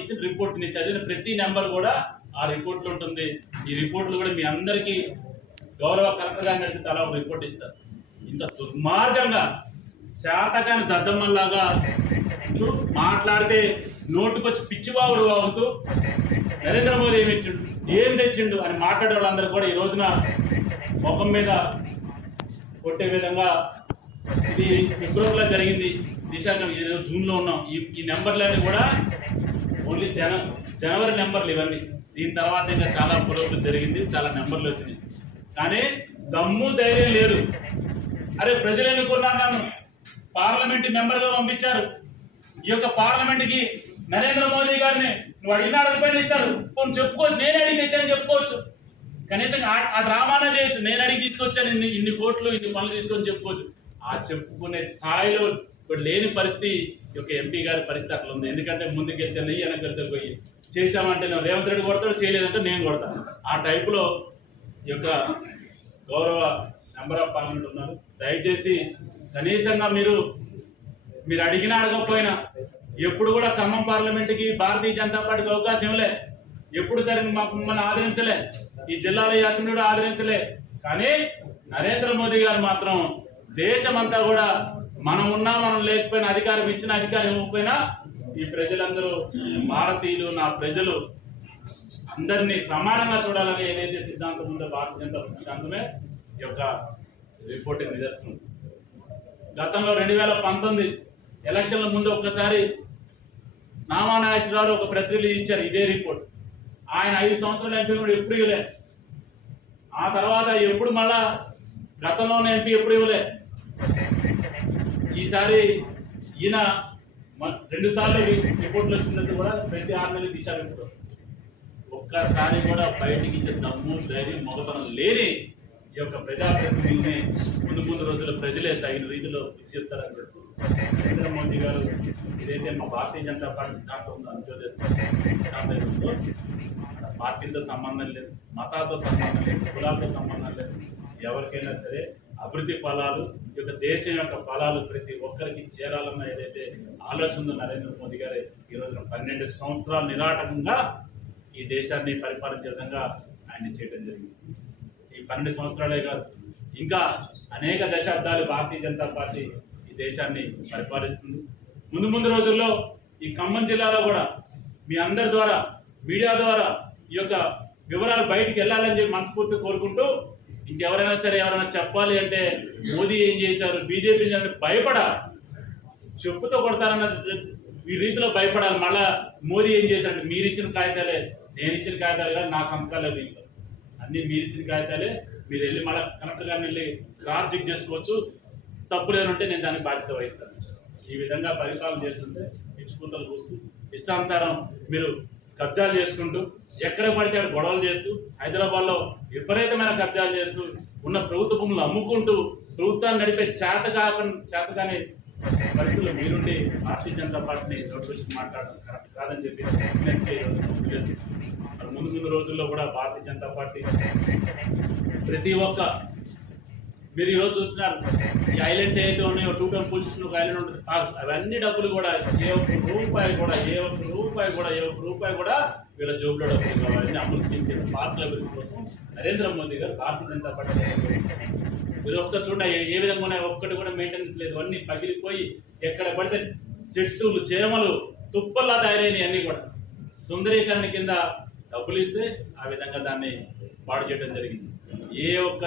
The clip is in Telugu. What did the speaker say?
ఇచ్చిన రిపోర్ట్ నేను చదివిన ప్రతి నెంబర్ కూడా ఆ రిపోర్ట్లో ఉంటుంది. ఈ రిపోర్ట్లు కూడా మీ అందరికీ గౌరవ కలెక్టర్ గారిని అడిగితే తలా ఒక రిపోర్ట్ ఇస్తారు. ఇంత దుర్మార్గంగా శాతకాని దద్దమ్మల్లాగా మాట్లాడితే నోటుకొచ్చి పిచ్చివాగుడు వాగుతూ నరేంద్ర మోదీ ఏం తెచ్చిండు అని మాట్లాడే వాళ్ళందరూ కూడా ఈ రోజున ముఖం మీద కొట్టే విధంగా ఇది ఫిబ్రవరిలో జరిగింది. జూన్లో ఉన్నాం. ఈ నెంబర్లన్నీ కూడా ఓన్లీ జనవరి నెంబర్లు ఇవన్నీ. దీని తర్వాత ఇంకా చాలా పురోగతి జరిగింది, చాలా నెంబర్లు వచ్చినాయి. కానీ దమ్ము ధైర్యం లేదు. అరే ప్రజలు ఎన్నుకున్నారు, నన్ను పార్లమెంట్ మెంబర్గా పంపించారు. ఈ యొక్క పార్లమెంట్కి నరేంద్ర మోదీ గారిని నువ్వు అడిగిన రూపాయలు ఇస్తారు, చెప్పుకోవచ్చు. నేను అడిగి తెచ్చాను చెప్పుకోవచ్చు. కనీసం ఆ డ్రామానే చేయొచ్చు. నేను అడిగి తీసుకొచ్చాను ఇన్ని కోట్లు ఇన్ని పనులు తీసుకొని చెప్పుకోవచ్చు. ఆ చెప్పుకునే స్థాయిలో ఇప్పుడు లేని పరిస్థితి ఈ యొక్క ఎంపీ గారి పరిస్థితి అట్లా ఉంది. ఎందుకంటే ముందుకెళ్తే నెయ్యి వెనకెళ్తే పోయి చేశామంటే నేను రేవంత్ రెడ్డి కొడతాడు, చేయలేదంటే నేను కొడతాను. ఆ టైపులో ఈ యొక్క గౌరవ మెంబర్ ఆఫ్ పార్లమెంట్ ఉన్నారు. దయచేసి కనీసంగా మీరు అడిగినా అడగకపోయినా ఎప్పుడు కూడా ఖమ్మం పార్లమెంట్కి భారతీయ జనతా పార్టీకి అవకాశం ఇవ్వలే. ఎప్పుడు సరే మమ్మల్ని ఆదరించలే, ఈ జిల్లాలో అసెంబ్లీలో ఆదరించలే. కానీ నరేంద్ర మోదీ గారు మాత్రం దేశమంతా కూడా మనం ఉన్నా మనం లేకపోయినా, అధికారం ఇచ్చిన అధికారం ఇవ్వకపోయినా ఈ ప్రజలందరూ భారతీయులు, నా ప్రజలు అందరినీ సమానంగా చూడాలని ఏదైతే సిద్ధాంతం ఉందో భారతీయ జనతా సిద్ధాంతమే ఈ యొక్క రిపోర్టింగ్ నిదర్శనం. గతంలో 2019 ఎలక్షన్ల ముందు ఒక్కసారి నామానాగేశ్వరరావు ఒక ప్రెస్ రిలీజ్ ఇచ్చారు, ఇదే రిపోర్ట్. ఆయన 5 సంవత్సరాల ఎంపీ కూడా ఎప్పుడు ఇవ్వలే. ఆ తర్వాత ఎప్పుడు మళ్ళా గతంలోనే ఎంపీ ఎప్పుడు ఇవ్వలే. ఈసారి ఈయన 2 సార్లు రిపోర్ట్లు వచ్చినట్టు కూడా ప్రతి 6 నెలలు దిశ రిపోర్ట్ వస్తుంది. ఒక్కసారి కూడా బయటికి ఇచ్చే దమ్ము ధైర్యం మొగతనం లేని ఈ యొక్క ప్రజాప్రతినిధిని ముందు రోజుల్లో ప్రజలే తగిన రీతిలో చెప్తారని చెప్పి నరేంద్ర మోదీ గారు ఏదైతే మా భారతీయ జనతా పార్టీ సిద్ధాంతం ఉందో అంత్యోదయ సిద్ధాంతంలో పార్టీలతో సంబంధం లేదు, మతాలతో సంబంధం లేదు, కులాలతో సంబంధం లేదు. ఎవరికైనా సరే అభివృద్ధి ఫలాలు, ఈ యొక్క దేశం యొక్క ఫలాలు ప్రతి ఒక్కరికి చేరాలన్న ఏదైతే ఆలోచన ఉందో నరేంద్ర మోదీ గారు ఈ రోజున 12 సంవత్సరాలు నిరాటకంగా ఈ దేశాన్ని పరిపాలించే విధంగా ఆయన చేయడం జరిగింది. ఈ 12 సంవత్సరాలే కాదు, ఇంకా అనేక దశాబ్దాలు భారతీయ జనతా పార్టీ ఈ దేశాన్ని పరిపాలిస్తుంది. ముందు రోజుల్లో ఈ ఖమ్మం జిల్లాలో కూడా మీ అందరి ద్వారా, మీడియా ద్వారా ఈ యొక్క వివరాలు బయటికి వెళ్ళాలని చెప్పి మనస్ఫూర్తి కోరుకుంటూ, ఇంకెవరైనా సరే ఎవరైనా చెప్పాలి అంటే మోదీ ఏం చేశారు, బీజేపీ భయపడాలి, చెప్పుతో కొడతారన్న ఈ రీతిలో భయపడాలి. మళ్ళా మోదీ ఏం చేశారంటే మీరు ఇచ్చిన కాగితాలే, నేను ఇచ్చిన కాగితాలు కానీ నా సంతకాలే దీంట్లో అన్నీ మీరు ఇచ్చిన కాగితాలే, మీరు వెళ్ళి మళ్ళీ కలెక్టర్ గారిని వెళ్ళి క్రాస్ చెక్ చేసుకోవచ్చు, తప్పు లేనంటే నేను దానికి బాధ్యత వహిస్తాను. ఈ విధంగా పరిపాలన చేస్తుంటే పిచ్చుకూతలు కూస్తూ ఇష్టానుసారం మీరు కబ్జాలు చేసుకుంటూ ఎక్కడ పడితే అక్కడ గొడవలు చేస్తూ హైదరాబాద్లో విపరీతమైన కబ్జాలు చేస్తూ ఉన్న ప్రభుత్వ భూములు అమ్ముకుంటూ ప్రభుత్వాన్ని నడిపే చేతకాని పరిస్థితుల్లో మీరుండి భారతీయ జనతా పార్టీని నోటికొచ్చి మాట్లాడడం కరెక్ట్ కాదని చెప్పి ముందు రోజుల్లో కూడా భారతీయ జనతా పార్టీ ప్రతి ఒక్క మీరు ఈరోజు చూస్తున్నారు ఈ ఐలాండ్స్ ఏదైతే ఉన్నాయో 2 టౌన్ పోలీస్ స్టేషన్ ఒక ఐలాండ్ ఉంటుంది, అవన్నీ డబ్బులు కూడా ఏ ఒక్క రూపాయి కూడా వీళ్ళ జోబులో డబ్బులు కావాలని అమలు స్కీమ్ కింద పార్కుల అభివృద్ధి కోసం నరేంద్ర మోదీ గారు భారతీయ జనతా పార్టీ మీరు ఒకసారి చూడండి ఏ విధంగా ఉన్నాయి. ఒక్కటి కూడా మెయింటెనెన్స్ లేదు, అన్నీ పగిలిపోయి ఎక్కడ పడితే చెట్టులు చేమలు తుప్పల్లా తయారైనవి అన్నీ కూడా సుందరీకరణ కింద డబ్బులు ఇస్తే ఆ విధంగా దాన్ని పాడు చేయడం జరిగింది. ఏ ఒక్క